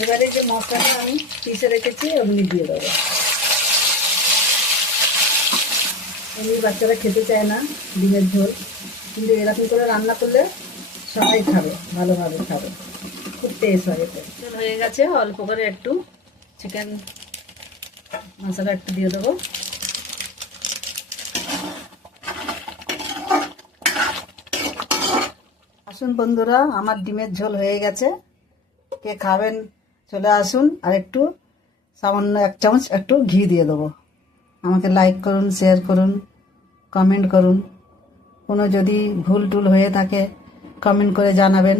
এবারে যে মশলাটা আমি পিষে রেখেছি অমনি দিয়ে দেবো। এমনি বাচ্চারা খেতে চায় না ডিমের ঝোল, কিন্তু এরকম করে রান্না করলে সবাই খাবে, ভালোভাবে খাবে, খুব টেস্ট হয় এতে। হয়ে গেছে, অল্প করে একটু চিকেন মশলা একটু দিয়ে দেবো। আসুন বন্ধুরা, আমার ডিমের ঝোল হয়ে গেছে। কে খাবেন চলে আসুন। আর একটু সামান্য 1 চামচ একটু ঘি দিয়ে দেবো। আমাকে লাইক করুন, শেয়ার করুন, কমেন্ট করুন। কোনো যদি ভুল টুল হয়ে থাকে কমেন্ট করে জানাবেন।